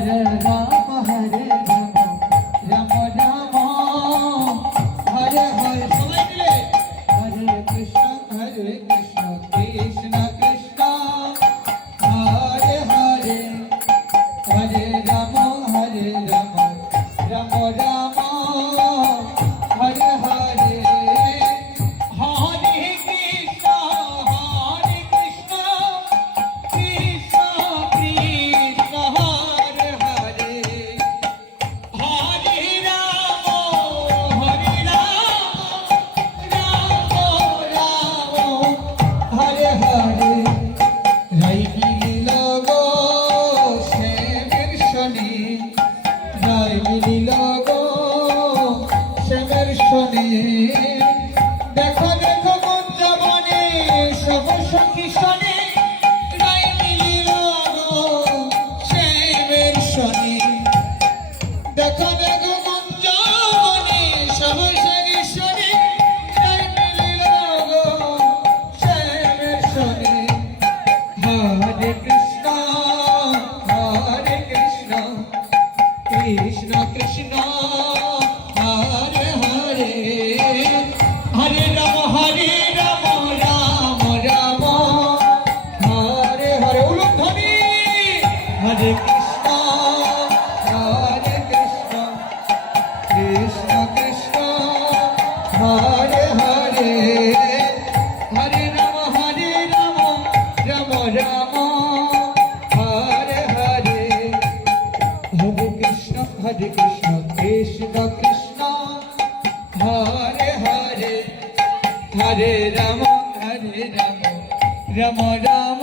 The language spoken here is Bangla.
হরে রাম রাম রাম হরে হরে সবাই মিলে হরে কৃষ্ণ কৃষ্ণ কৃষ্ণ হরে হরে হরে রাম রাম রাম হরে হরে হরে কৃষ্ণ কৃষ্ণ কৃষ্ণ হরে হরে হরে রাম রাম রাম হরে হরে রাই মিলিল গো শ্যামের শনি রাই মিলিল গো শ্যামের শনি দেখো দেখো কুঞ্জবনে সব সখী শনি রাই মিলিল গো শ্যামের শনি দেখো দেখো কুঞ্জবনে সব সখী শনি রাই মিলিল গো শ্যামের শনি হরে কৃষ্ণ কৃষ্ণ কৃষ্ণ হরে হরে হরে রাম রাম রাম হরে হরে উলুধ্বনি হরে কৃষ্ণ কৃষ্ণ কৃষ্ণ হরে হরে হরে রাম রাম রাম হরে হরে হরে কৃষ্ণ কৃষ্ণ কৃষ্ণ হরে হরে হরে রাম রাম রাম